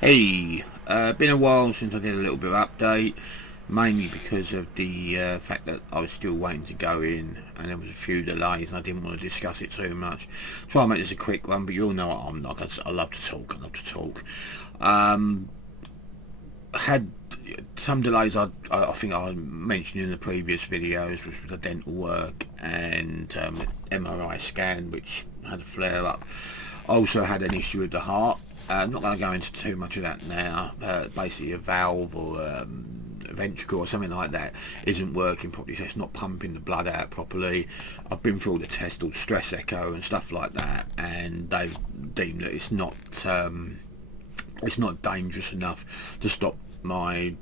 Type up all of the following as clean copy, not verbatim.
Hey, been a while since I did a little bit of update, mainly because of the fact that I was still waiting to go in and there was a few delays and I didn't want to discuss it too much. Try and make this a quick one, but you all know what I'm like. I love to talk. I love to talk. Um, had some delays I think I mentioned in the previous videos, which was the dental work and MRI scan, which had a flare up. I also had an issue with the heart. I'm not going to go into too much of that now. Basically, a valve or a ventricle or something like that isn't working properly, so it's not pumping the blood out properly. I've been through all the tests, all the stress echo and stuff like that, and they've deemed that it's not dangerous enough to stop my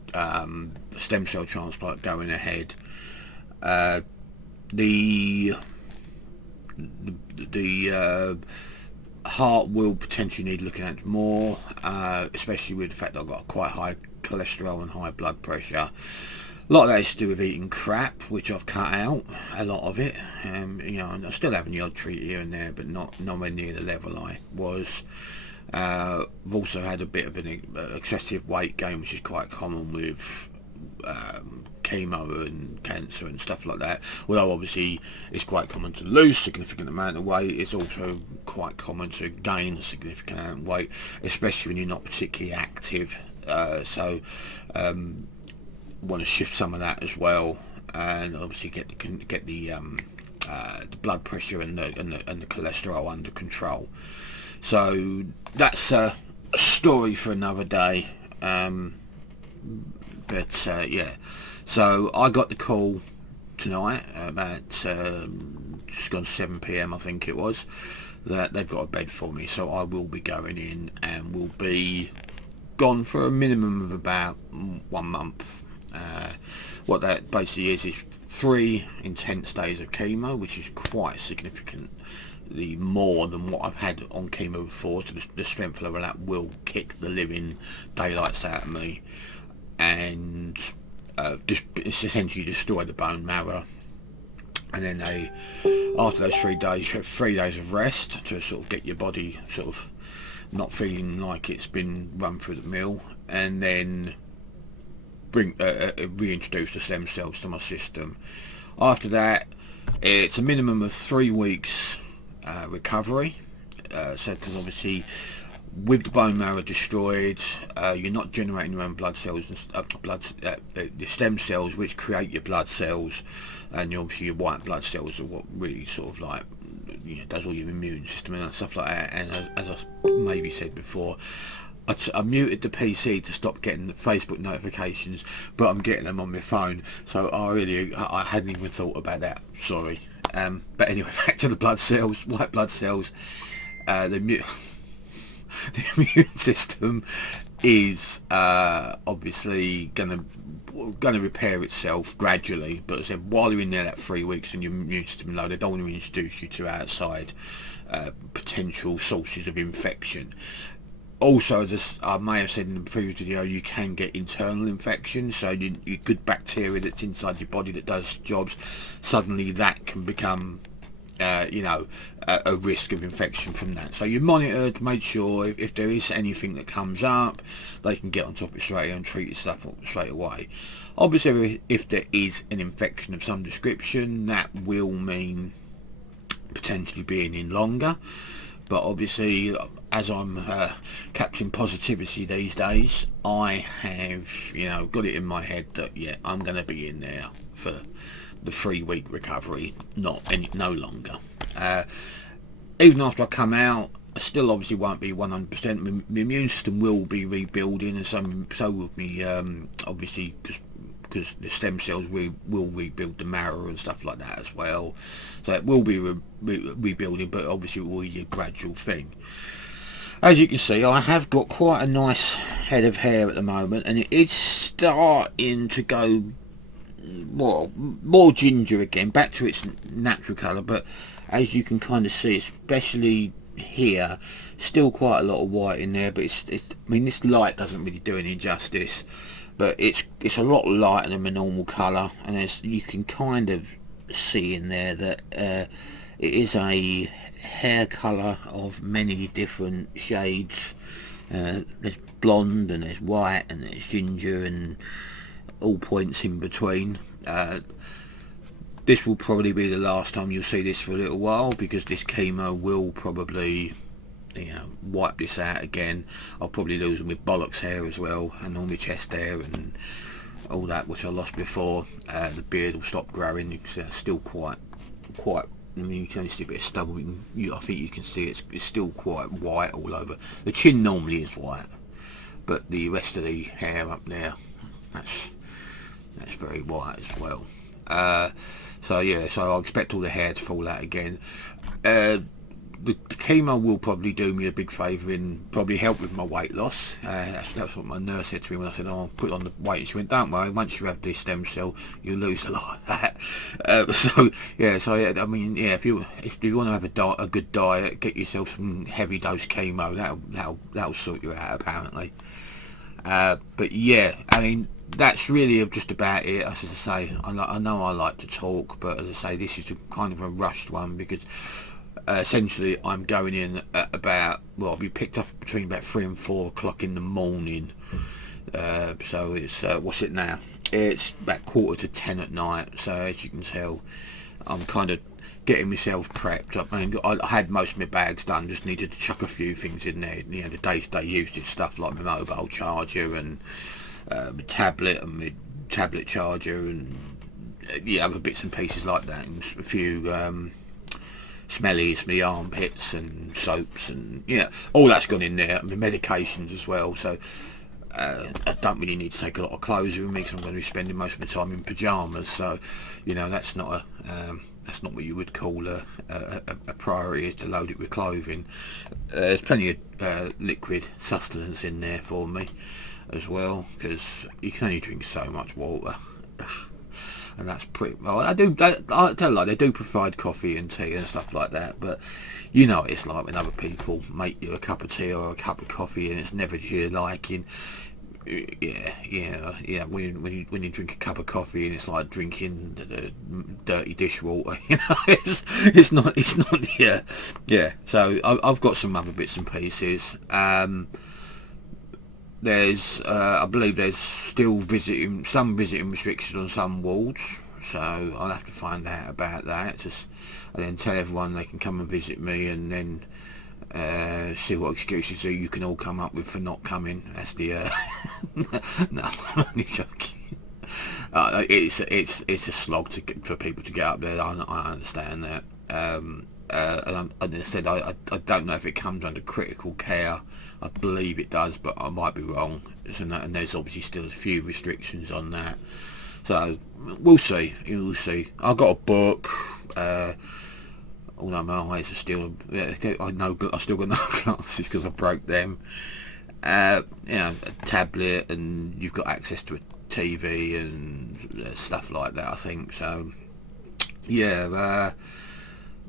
stem cell transplant going ahead. Uh, the the heart will potentially need looking at more, especially with the fact that I've got quite high cholesterol and high blood pressure. A lot of that is to do with eating crap, which I've cut out a lot of it. I'm still having the odd treat here and there, but not nowhere near the level I was. I've also had a bit of an excessive weight gain, which is quite common with chemo and cancer and stuff like that. Although obviously it's quite common to lose a significant amount of weight, it's also quite common to gain a significant amount of weight, especially when you're not particularly active. So want to shift some of that as well, and obviously get the blood pressure and the cholesterol under control. So that's a story for another day. Yeah, so I got the call tonight about just gone 7 p.m. I think it was, that they've got a bed for me, so I will be going in and will be gone for a minimum of about 1 month. What that basically is 3 intense days of chemo, which is quite significantly more than what I've had on chemo before, so the strength level of that will kick the living daylights out of me, and it's essentially destroy the bone marrow. And then after those 3 days, you have 3 days of rest to sort of get your body sort of not feeling like it's been run through the mill, and then reintroduce the stem cells to my system. After that, it's a minimum of 3 weeks recovery. So, because obviously, with the bone marrow destroyed, you're not generating your own blood cells, the stem cells which create your blood cells, and obviously your white blood cells are what really sort of like, does all your immune system and stuff like that. And as I maybe said before, I muted the PC to stop getting the Facebook notifications, but I'm getting them on my phone, so I hadn't even thought about that. Sorry. But anyway, back to the blood cells, white blood cells. The immune system is obviously gonna repair itself gradually, but as I said, while you're in there that 3 weeks and your immune system low, they don't want to introduce you to outside potential sources of infection. Also, as I may have said in the previous video, you can get internal infections, so your good bacteria that's inside your body that does jobs, suddenly that can become a risk of infection from that. So you're monitored, made sure if there is anything that comes up, they can get on top of it straight away and treat your stuff straight away. Obviously, if there is an infection of some description, that will mean potentially being in longer. But obviously, as I'm capturing positivity these days, I have, got it in my head that, I'm going to be in there for the 3 week recovery, no longer. Even after I come out, I still obviously won't be 100%. My immune system will be rebuilding, and so will me, obviously, because the stem cells will rebuild the marrow and stuff like that as well. So it will be rebuilding, but obviously it will be a gradual thing. As you can see, I have got quite a nice head of hair at the moment, and it is starting to go more ginger again, back to its natural colour. But as you can kind of see, especially here, still quite a lot of white in there. But I mean, this light doesn't really do any justice. But it's a lot lighter than my normal colour, and as you can kind of see in there that it is a hair colour of many different shades, There's blonde and there's white and there's ginger and all points in between. This will probably be the last time you'll see this for a little while, because this chemo will probably, wipe this out again. I'll probably lose my bollocks hair as well, and all my chest hair and all that, which I lost before. The beard will stop growing. It's still quite. I mean, you can only see a bit of stubble. I think you can see it's still quite white all over. The chin normally is white, but the rest of the hair up there, that's very white as well. So yeah, so I expect all the hair to fall out again. The chemo will probably do me a big favour in probably help with my weight loss. That's what my nurse said to me when I said, "Oh, I'll put on the weight." And she went, "Don't worry, once you have this stem cell, you lose a lot of that." I mean, yeah, if you want to have a good diet, get yourself some heavy dose chemo. That'll sort you out apparently. But yeah, I mean, that's really just about it. As I say, I know I like to talk, but as I say, this is kind of a rushed one, because essentially I'm going in at I'll be picked up between about 3 and 4 o'clock in the morning. So it's what's it now? It's about 9:45 at night. So as you can tell, I'm kind of getting myself prepped. I mean, I had most of my bags done, just needed to chuck a few things in there, the day-to-day usage stuff like my mobile charger and my tablet and my tablet charger and other bits and pieces like that, and a few smellies for the armpits and soaps and all that's gone in there, and my medications as well. So I don't really need to take a lot of clothes with me, because I'm going to be spending most of my time in pyjamas. So that's not what you would call a priority, is to load it with clothing. There's plenty of liquid sustenance in there for me as well, because you can only drink so much water. And that's pretty well. I tell you, they do provide coffee and tea and stuff like that, but it's like when other people make you a cup of tea or a cup of coffee and it's never to your liking. When you drink a cup of coffee and it's like drinking the dirty dishwater, it's not. So I've got some other bits and pieces. There's I believe there's still visiting restrictions on some wards, so I'll have to find out about that, and then tell everyone they can come and visit me, and then see what excuses you can all come up with for not coming. That's the no, I'm only joking. It's a slog for people to get up there. I understand that. And I said I don't know if it comes under critical care. I believe it does, but I might be wrong. And there's obviously still a few restrictions on that. So we'll see. I've got a book. Although my eyes are still, I've still got no glasses because I broke them. A tablet, and you've got access to a TV and stuff like that, I think. So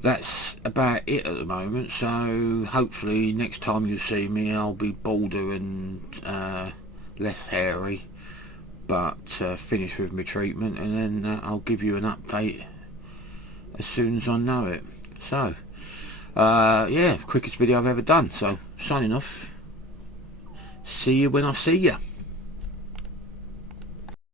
that's about it at the moment. So hopefully next time you see me, I'll be balder and less hairy, but finished with my treatment, and then I'll give you an update as soon as I know it. So quickest video I've ever done. So signing off. See you when I see you.